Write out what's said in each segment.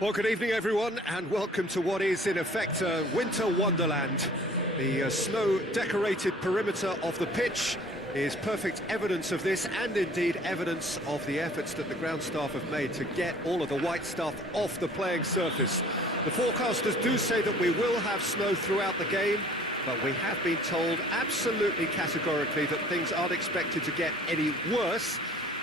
Well, good evening, everyone, and welcome to what is, in effect, a winter wonderland. The snow-decorated perimeter of the pitch is perfect evidence of this, and indeed evidence of the efforts that the ground staff have made to get all of the white stuff off the playing surface. The forecasters do say that we will have snow throughout the game, but we have been told absolutely categorically that things aren't expected to get any worse.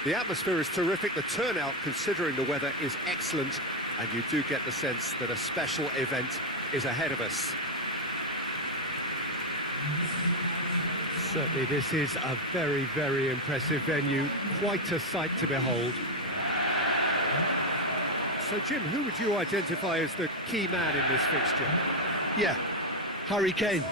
The atmosphere is terrific, the turnout, considering the weather, is excellent, and you do get the sense that a special event is ahead of us. Certainly this is a very, very impressive venue, quite a sight to behold. So Jim, who would you identify as the key man in this fixture? Yeah, Harry Kane.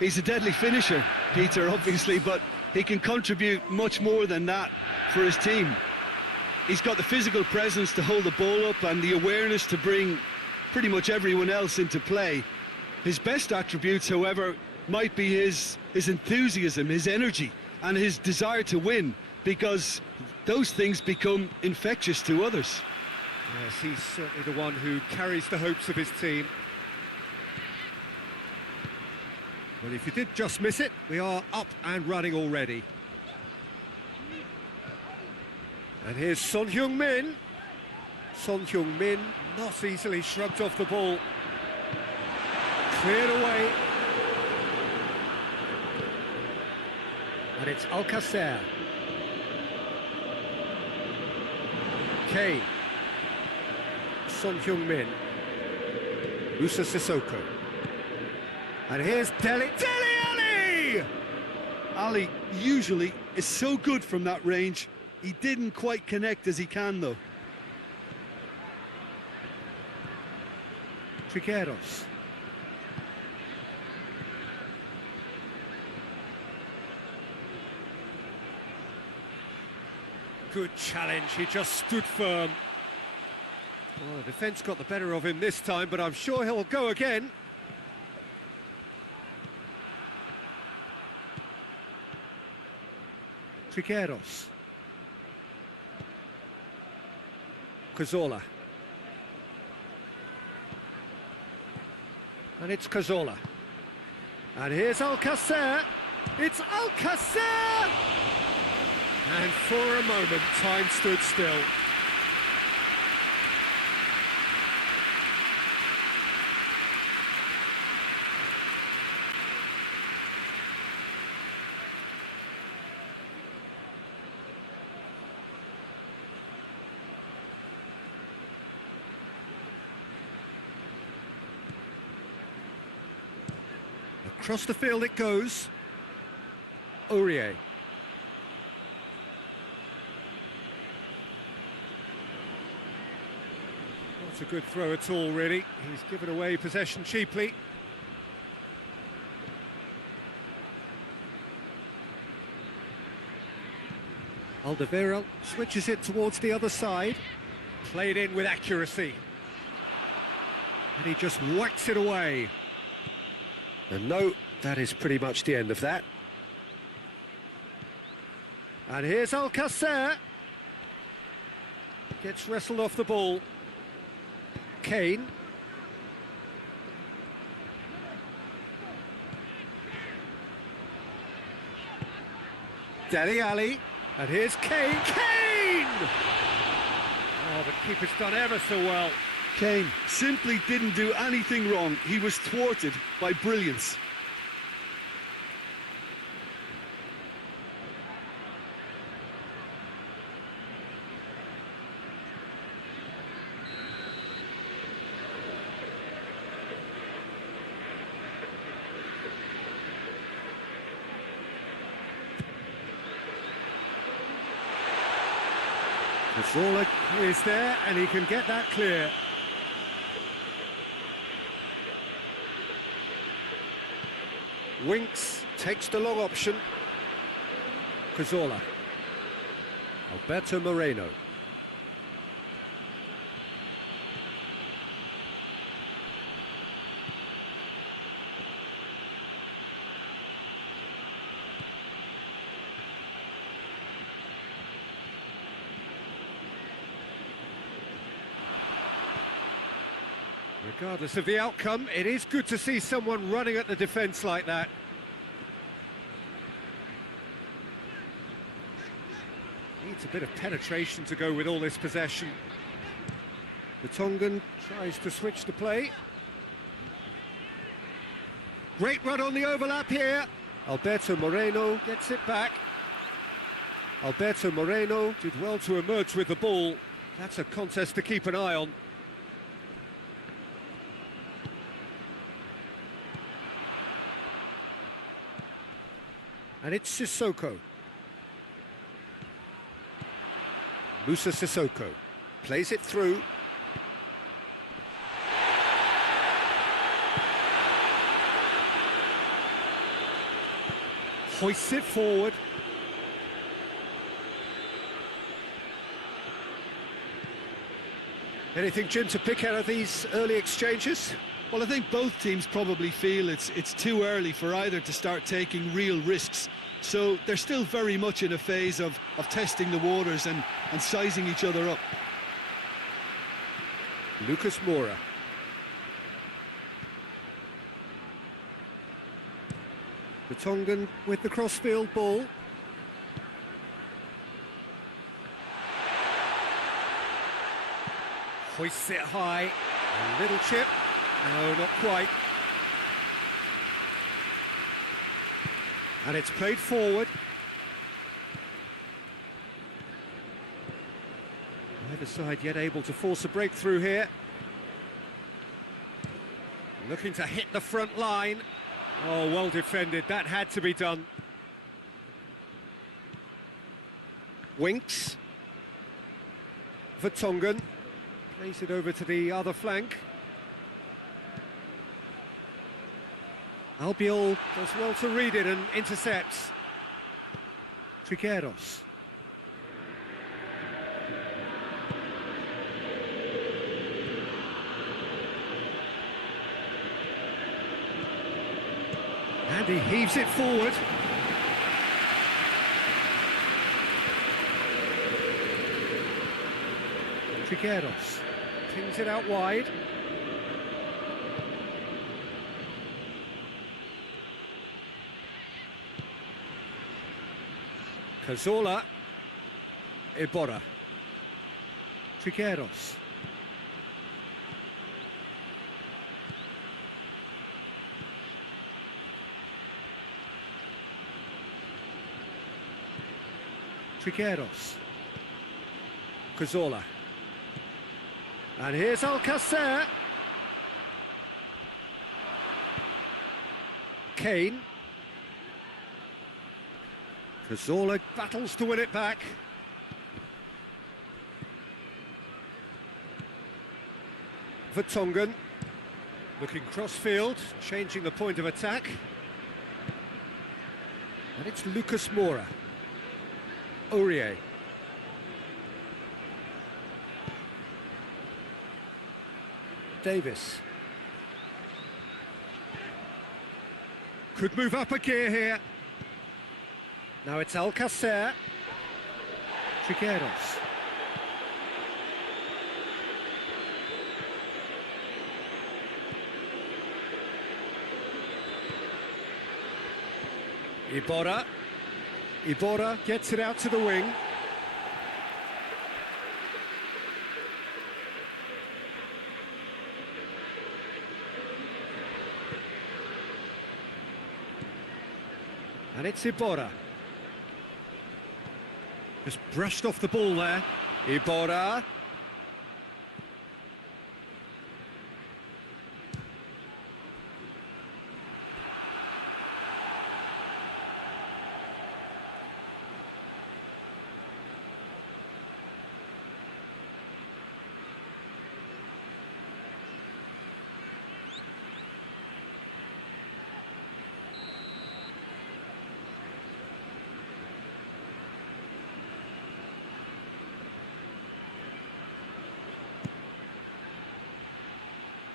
He's a deadly finisher, Peter, obviously, but he can contribute much more than that for his team. He's got the physical presence to hold the ball up and the awareness to bring pretty much everyone else into play. His best attributes, however, might be his enthusiasm, his energy, and his desire to win, because those things become infectious to others. Yes, he's certainly the one who carries the hopes of his team. Well, if you did just miss it, we are up and running already. And here's Son Heung-min. Son Heung-min not easily shrugged off the ball. Cleared away. And it's Alcacer. Kane. Son Heung-min. Musa Sissoko. And here's Dele Alli! Ali usually is so good from that range. He didn't quite connect as he can, though. Trigueros. Good challenge, he just stood firm. Well, the defence got the better of him this time, but I'm sure he'll go again. Trigueros. Cazorla. And it's Cazorla. And here's Alcacer. It's Alcacer! And for a moment, time stood still. Across the field it goes. Aurier. Not a good throw at all, really. He's given away possession cheaply. Alderweireld switches it towards the other side. Played in with accuracy. And he just whacks it away. And no, that is pretty much the end of that. And here's Alcacer. Gets wrestled off the ball. Kane. Dele Alli. And here's Kane. Kane! Oh, the keeper's done ever so well. Kane simply didn't do anything wrong. He was thwarted by brilliance. Cazorla is there, and he can get that clear. Winks takes the long option. Cazorla. Alberto Moreno. Regardless of the outcome, it is good to see someone running at the defence like that. Needs a bit of penetration to go with all this possession. The Tongan tries to switch the play. Great run on the overlap here. Alberto Moreno gets it back. Alberto Moreno did well to emerge with the ball. That's a contest to keep an eye on. And it's Sissoko. Musa Sissoko plays it through. Hoists it forward. Anything, Jim, to pick out of these early exchanges? Well, I think both teams probably feel it's too early for either to start taking real risks. So they're still very much in a phase of testing the waters and sizing each other up. Lucas Moura. The Tongan with the crossfield ball. Hoists it high. A little chip. No, not quite. And it's played forward. Neither side yet able to force a breakthrough here. Looking to hit the front line. Oh, well defended. That had to be done. Winks. Vertonghen. Plays it over to the other flank. Albiol does well to read it and intercepts. Trigueros. And he heaves it forward. Trigueros pings it out wide. Cazorla. Iborra. Trigueros. Trigueros. Cazorla. And here's Alcacer. Kane. Cazorla battles to win it back. Vertonghen. Looking crossfield, changing the point of attack. And it's Lucas Moura. Aurier. Davis. Could move up a gear here. Now it's Alcacer. Trigueros. Iborra. Iborra gets it out to the wing. And it's Iborra. Just brushed off the ball there. Iborra.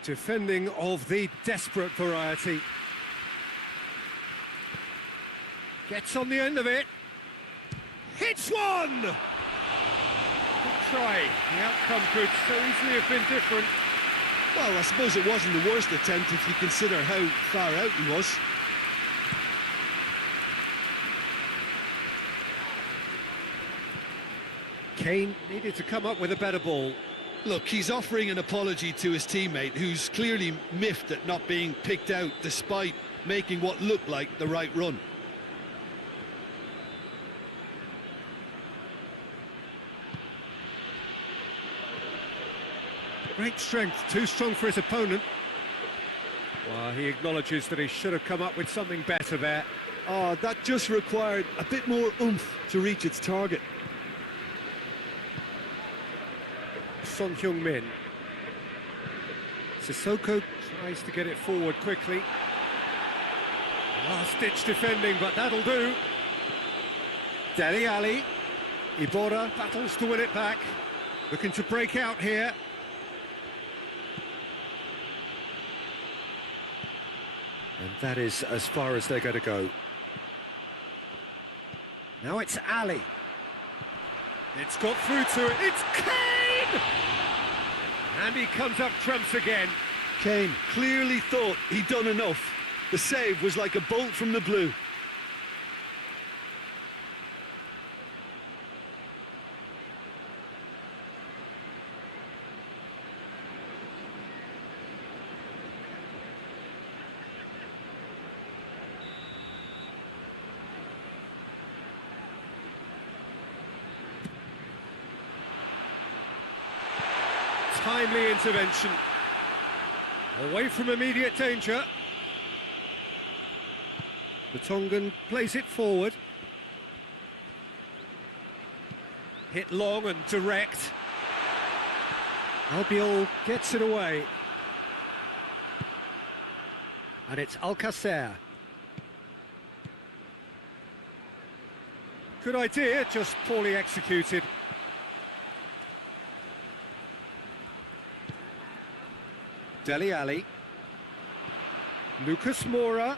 Defending of the desperate variety. Gets on the end of it. Hits one! Good try. The outcome could so easily have been different. Well, I suppose it wasn't the worst attempt if you consider how far out he was. Kane needed to come up with a better ball. Look, he's offering an apology to his teammate, who's clearly miffed at not being picked out despite making what looked like the right run. Great strength, too strong for his opponent. Well, he acknowledges that he should have come up with something better there. Oh, that just required a bit more oomph to reach its target. Son Heung-min. Sissoko tries to get it forward quickly. Last-ditch defending, but that'll do. Dele Alli. Ibora battles to win it back. Looking to break out here. And that is as far as they're going to go. Now it's Ali. It's got through to it. It's Kane! And he comes up trumps again. Kane clearly thought he'd done enough. The save was like a bolt from the blue. Timely intervention. Away from immediate danger. The Tongan plays it forward. Hit long and direct. Albiol gets it away. And it's Alcacer. Good idea, just poorly executed. Dele Alli. Lucas Moura.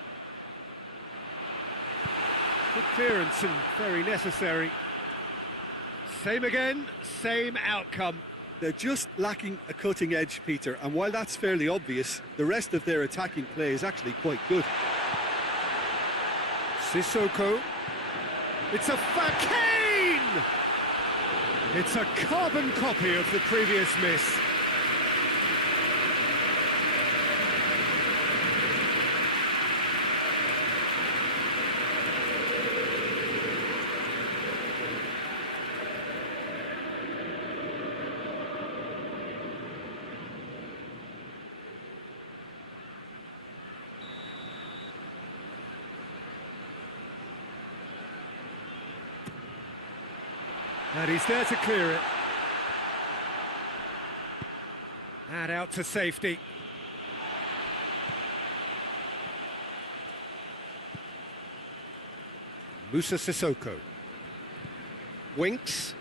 Good clearance and very necessary. Same again, same outcome. They're just lacking a cutting edge, Peter, and while that's fairly obvious, the rest of their attacking play is actually quite good. Sissoko. It's a Kane! It's a carbon copy of the previous miss. And he's there to clear it. And out to safety. Musa Sissoko. Winks.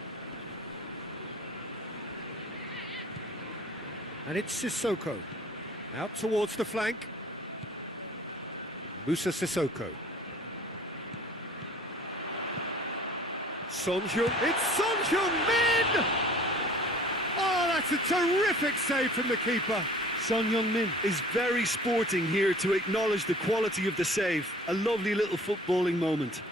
And it's Sissoko. Out towards the flank. Musa Sissoko. Son Heung, it's Son Heung-min! Oh, that's a terrific save from the keeper. Son Heung-min is very sporting here to acknowledge the quality of the save. A lovely little footballing moment.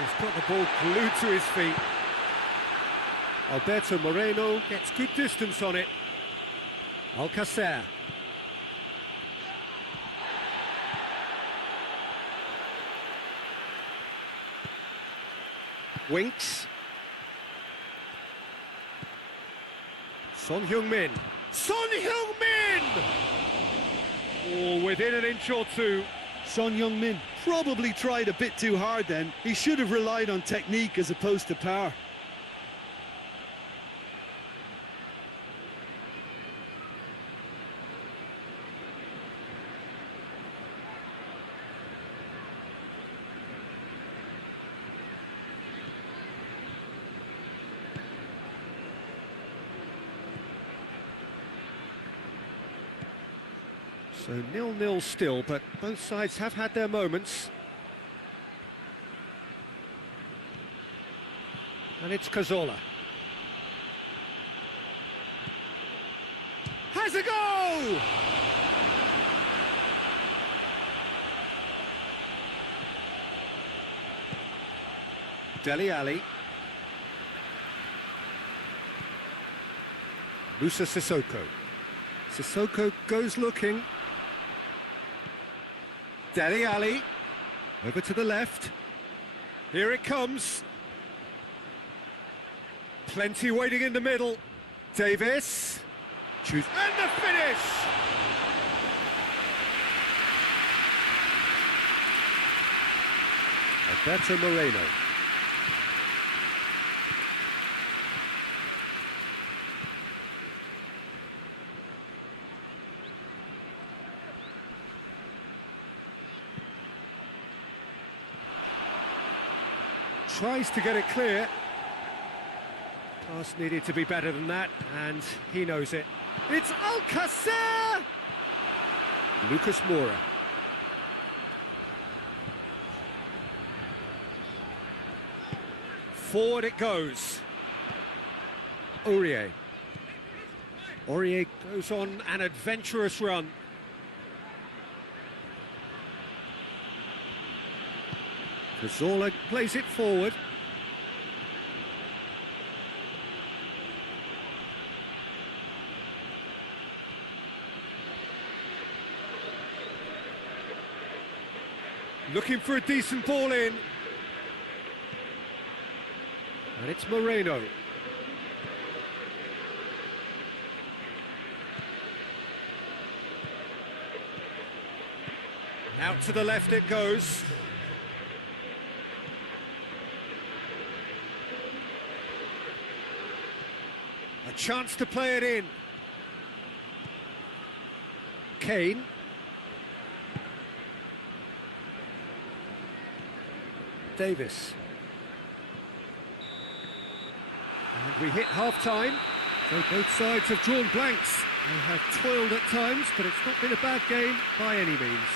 He's got the ball glued to his feet. Alberto Moreno gets good distance on it. Alcacer. Winks. Son Heung-min. Son Heung-min! Oh, within an inch or two. Son Heung-min probably tried a bit too hard then. He should have relied on technique as opposed to power. So 0-0 still, but both sides have had their moments. And it's Cazorla. Has a goal! Dele Alli. Musa Sissoko. Sissoko goes looking. Dele Alli. Over to the left. Here it comes. Plenty waiting in the middle. Davis. And the finish! Alberto Moreno. Tries to get it clear. Pass needed to be better than that, and he knows it. It's Alcacer! Lucas Moura. Forward it goes. Aurier. Aurier goes on an adventurous run. Cazorla plays it forward. Looking for a decent ball in. And it's Moreno. Out to the left it goes. A chance to play it in. Kane. Davis. And we hit half-time. So both sides have drawn blanks. They have toiled at times, but it's not been a bad game by any means.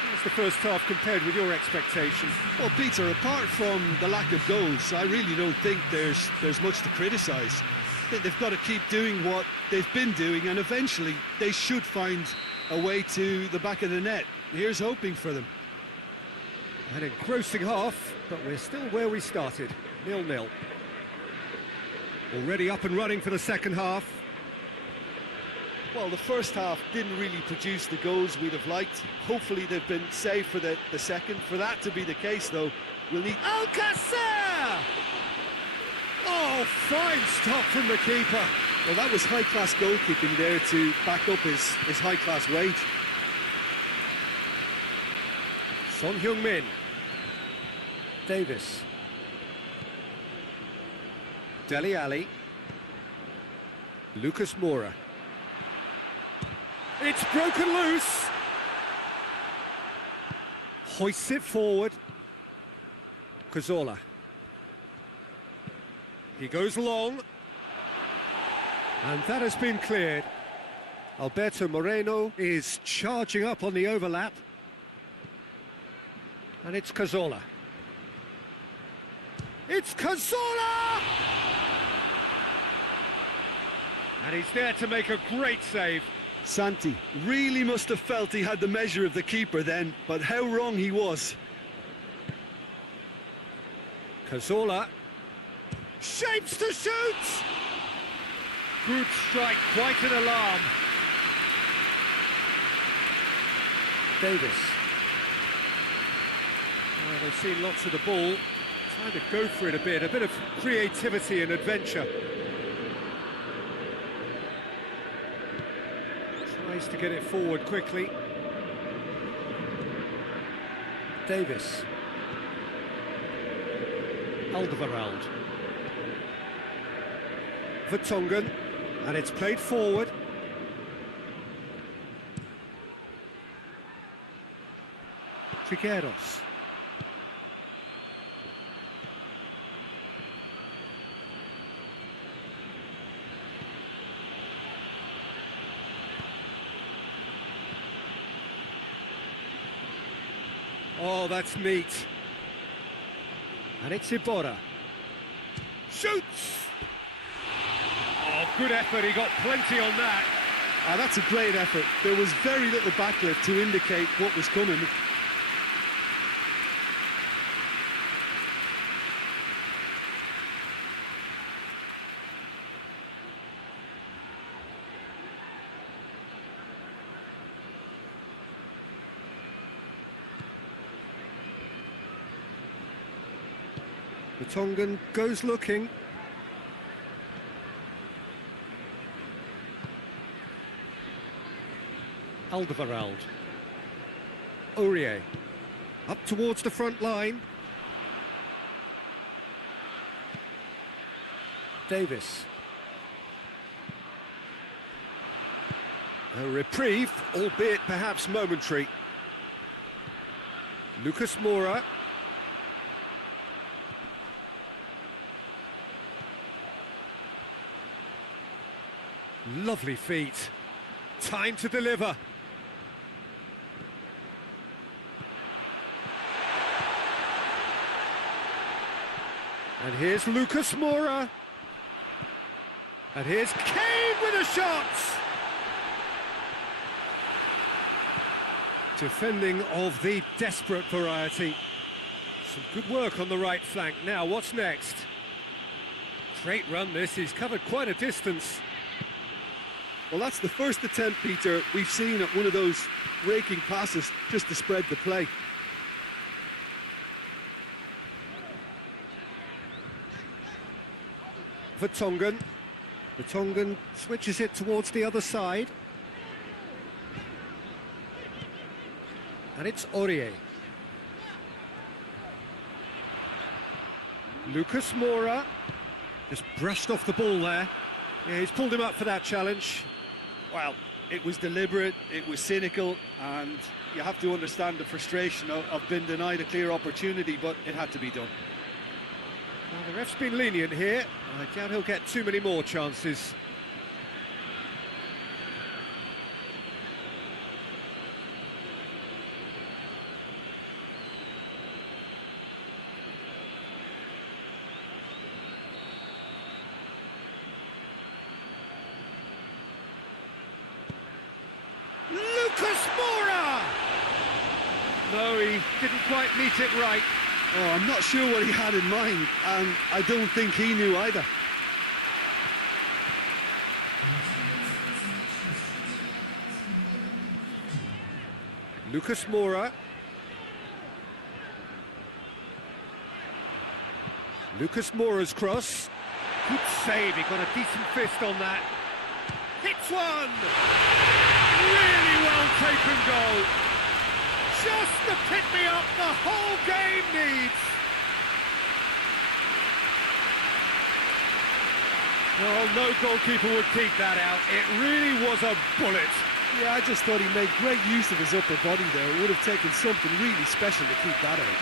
How's the first half compared with your expectations? Well, Peter, apart from the lack of goals, I really don't think there's much to criticise. I think they've got to keep doing what they've been doing, and eventually they should find a way to the back of the net. Here's hoping for them. An engrossing half, but we're still where we started, 0-0. Already up and running for the second half. Well, the first half didn't really produce the goals we'd have liked. Hopefully they've been saved for the second. For that to be the case, though, we'll need... Alcacer! Oh, fine stop from the keeper. Well, that was high-class goalkeeping there to back up his high-class wage. Son Heung-min. Davis. Dele Alli. Lucas Moura. It's broken loose. Hoists it forward. Cazorla. He goes long. And that has been cleared. Alberto Moreno is charging up on the overlap. And it's Cazorla. It's Cazorla! And he's there to make a great save. Santi really must have felt he had the measure of the keeper then, but how wrong he was. Cazorla shapes to shoot! Good strike, quite an alarm. Davis. Well, they've seen lots of the ball, trying to go for it a bit of creativity and adventure. Tries to get it forward quickly. Davis. Alderweireld. Vertonghen, and it's played forward. Trigueros. Oh, that's neat. And it's Iborra. Shoots! Oh, good effort, he got plenty on that. That's a great effort. There was very little backlift to indicate what was coming. The Tongan goes looking. Alderweireld. Aurier. Up towards the front line. Davis. A reprieve, albeit perhaps momentary. Lucas Moura. Lovely feet. Time to deliver. And here's Lucas Moura. And here's Kane with a shot! Defending of the desperate variety. Some good work on the right flank. Now, what's next? Great run this, he's covered quite a distance. Well, that's the first attempt, Peter, we've seen at one of those raking passes just to spread the play. Vertonghen. Vertonghen switches it towards the other side. And it's Aurier. Lucas Moura. Just brushed off the ball there. Yeah, he's pulled him up for that challenge. Well, it was deliberate, it was cynical, and you have to understand the frustration of being denied a clear opportunity, but it had to be done. Well, the ref's been lenient here. I doubt he'll get too many more chances. Lucas Moura! No, he didn't quite meet it right. Oh, I'm not sure what he had in mind, and I don't think he knew either. Lucas Moura. Lucas Moura's cross. Good save, he got a decent fist on that. Hits one! Really well taken goal. Just the pick-me-up the whole game needs. Well, no goalkeeper would keep that out. It really was a bullet. Yeah, I just thought he made great use of his upper body there. It would have taken something really special to keep that out.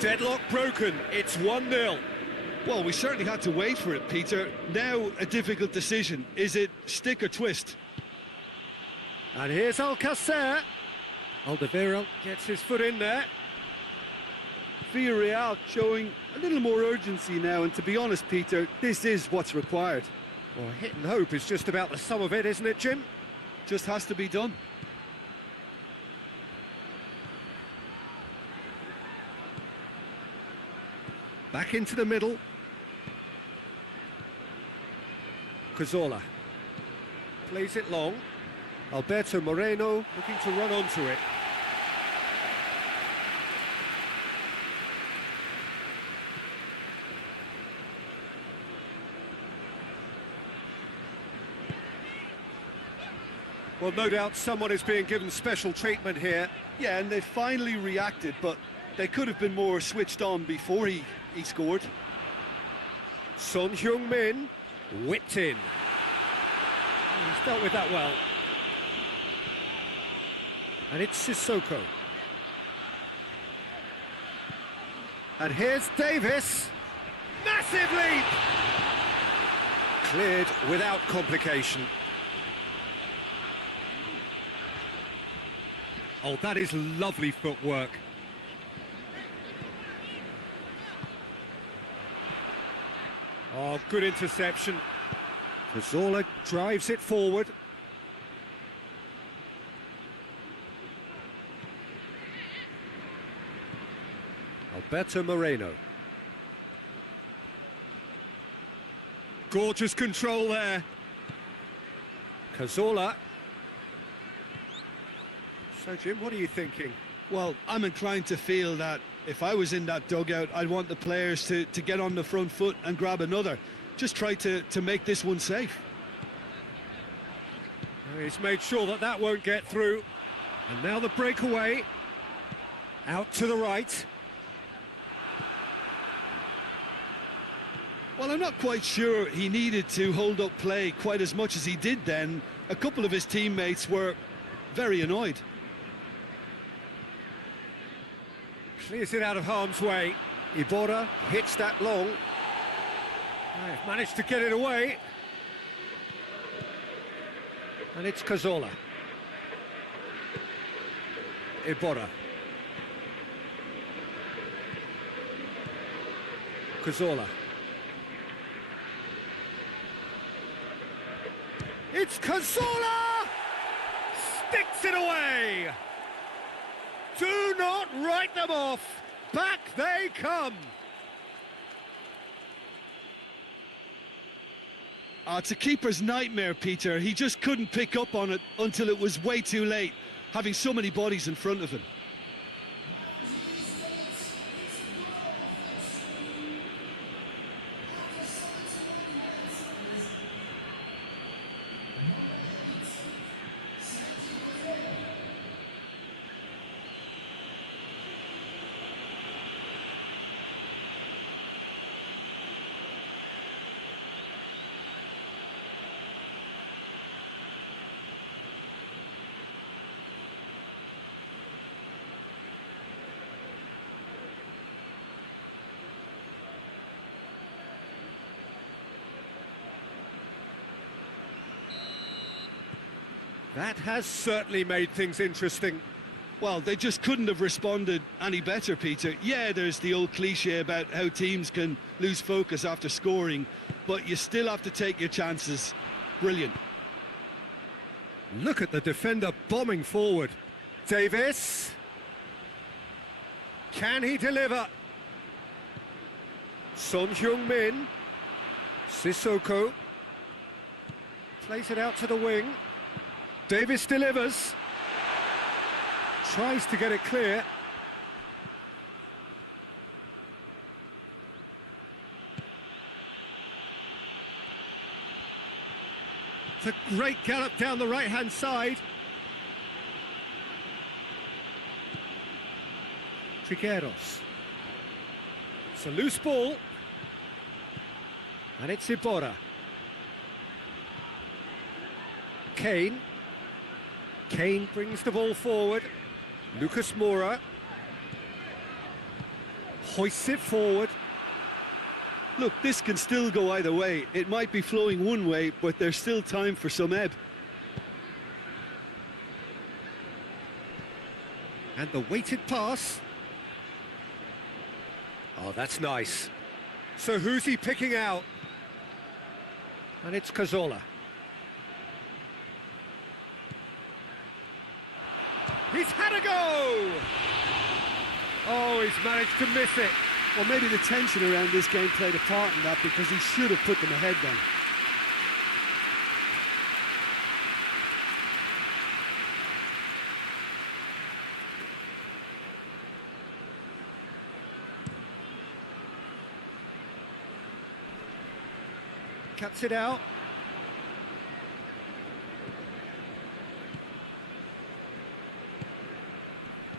Deadlock broken, it's 1-0. Well, we certainly had to wait for it, Peter. Now a difficult decision. Is it stick or twist? And here's Alcacer. Alderweireld gets his foot in there. Villarreal showing a little more urgency now, and to be honest, Peter, this is what's required. Well, hit and hope is just about the sum of it, isn't it, Jim? Just has to be done. Back into the middle. Cazorla plays it long. Alberto Moreno looking to run onto it. Well, no doubt someone is being given special treatment here. Yeah, and they finally reacted, but They could have been more switched on before he scored. Son Heung-min, whipped in. He's dealt with that well. And it's Sissoko. And here's Davis. Massive leap! Cleared without complication. Oh, that is lovely footwork. Oh, good interception. Cazorla drives it forward. Alberto Moreno. Gorgeous control there. Cazorla. So, Jim, what are you thinking? Well, I'm inclined to feel that if I was in that dugout, I'd want the players to get on the front foot and grab another. Just try to make this one safe. He's made sure that that won't get through. And now the breakaway. Out to the right. Well, I'm not quite sure he needed to hold up play quite as much as he did then. A couple of his teammates were very annoyed. Clears it out of harm's way. Ibora hits that long. They've managed to get it away. And it's Cazorla. Ibora. Cazorla. It's Cazorla! Sticks it away! Do not write them off! Back they come! It's a keeper's nightmare, Peter. He just couldn't pick up on it until it was way too late, having so many bodies in front of him. That has certainly made things interesting. Well, they just couldn't have responded any better, Peter. Yeah, there's the old cliche about how teams can lose focus after scoring, but you still have to take your chances. Brilliant. Look at the defender bombing forward. Davis. Can he deliver? Son Heung-min. Sissoko. Plays it out to the wing. Davis delivers. Tries to get it clear. It's a great gallop down the right-hand side. Trigueros. It's a loose ball. And it's Ibora. Kane. Kane brings the ball forward. Lucas Moura hoists it forward. Look, this can still go either way. It might be flowing one way, but there's still time for some ebb. And the weighted pass. Oh, that's nice. So who's he picking out? And it's Cazorla. He's had a go! Oh, he's managed to miss it. Well, maybe the tension around this game played a part in that, because he should have put them ahead then. Cuts it out.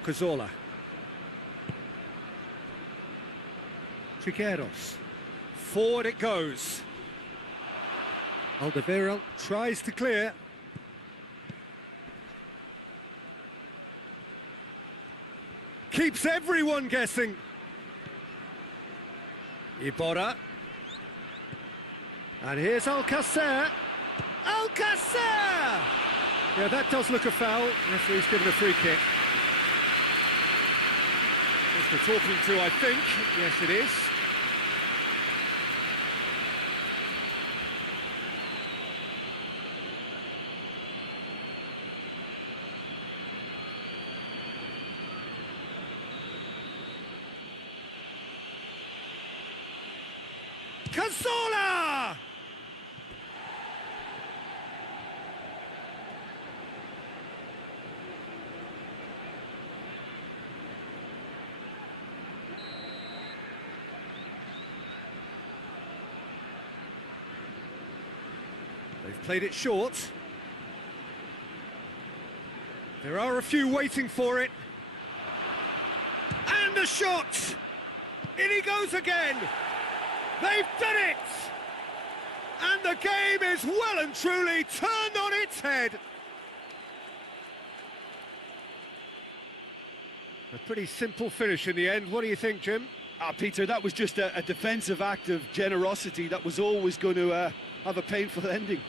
Cazorla. Trigueros. Forward it goes. Alderweireld tries to clear. Keeps everyone guessing. Iborra. And here's Alcacer. Alcacer! Yeah, that does look a foul. Referee's given a free kick. It's the talking to, I think. Yes, it is. Cazorla! They've played it short. There are a few waiting for it. And a shot! In he goes again! They've done it! And the game is well and truly turned on its head. A pretty simple finish in the end. What do you think, Jim? Peter, that was just a defensive act of generosity that was always going to have a painful ending.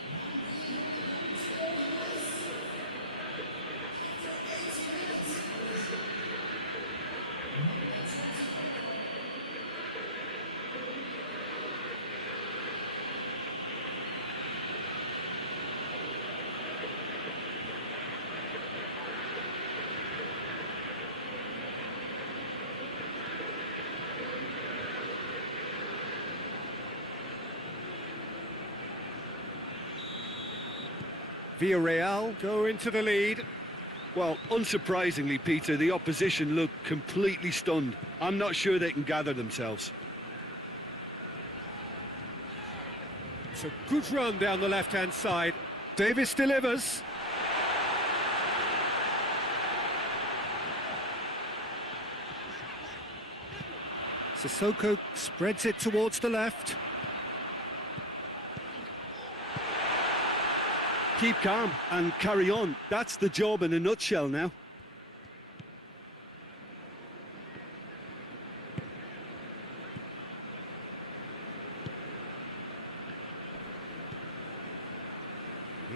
Villarreal go into the lead. Well, unsurprisingly, Peter, the opposition look completely stunned. I'm not sure they can gather themselves. It's a good run down the left-hand side. Davis delivers. Sissoko spreads it towards the left. Keep calm and carry on. That's the job in a nutshell now.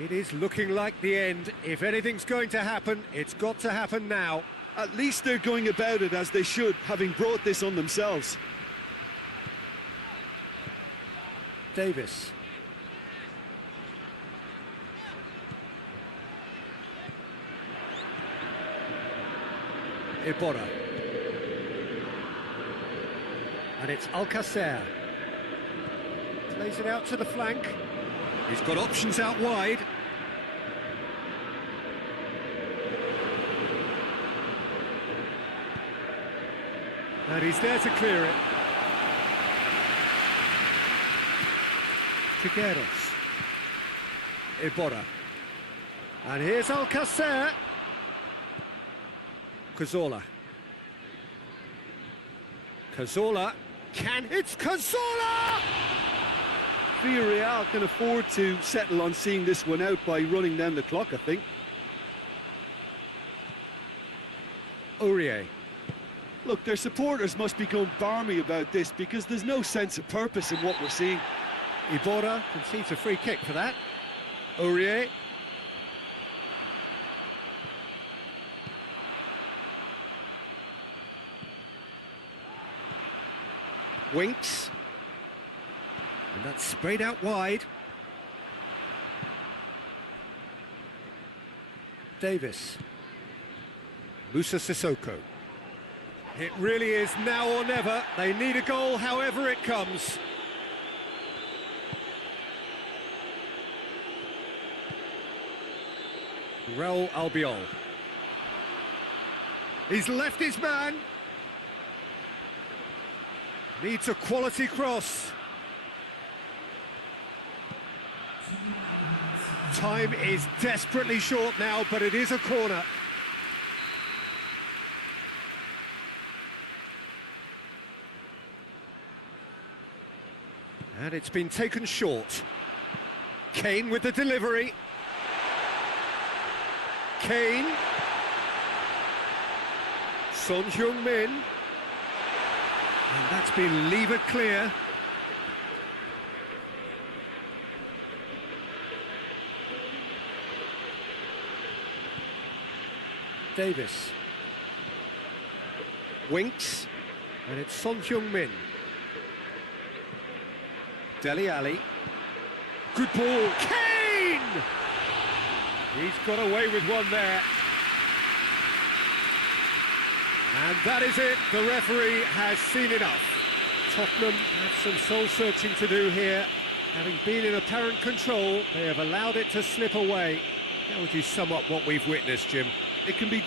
It is looking like the end. If anything's going to happen, it's got to happen now. At least they're going about it as they should, having brought this on themselves. Davis. Iborra. And it's Alcacer. Plays it out to the flank. He's got options out wide. And he's there to clear it. Trigueros. Iborra. And here's Alcacer. Cazorla. Cazorla. It's Cazorla! Villarreal can afford to settle on seeing this one out by running down the clock, I think. Aurier. Look, their supporters must be going barmy about this because there's no sense of purpose in what we're seeing. Iborra concedes a free kick for that. Aurier. Winks. And that's sprayed out wide. Davis. Musa Sissoko. It really is now or never. They need a goal however it comes. Raul Albiol. He's left his man. Needs a quality cross. Time is desperately short now, but it is a corner. And it's been taken short. Kane with the delivery. Kane. Son Heung-min. And that's been levered clear. Davis. Winks. And it's Son Heung-min. Dele Alli. Good ball. Kane! He's got away with one there. And that is it. The referee has seen enough. Tottenham have some soul-searching to do here. Having been in apparent control, they have allowed it to slip away. How would you sum up what we've witnessed, Jim? It can be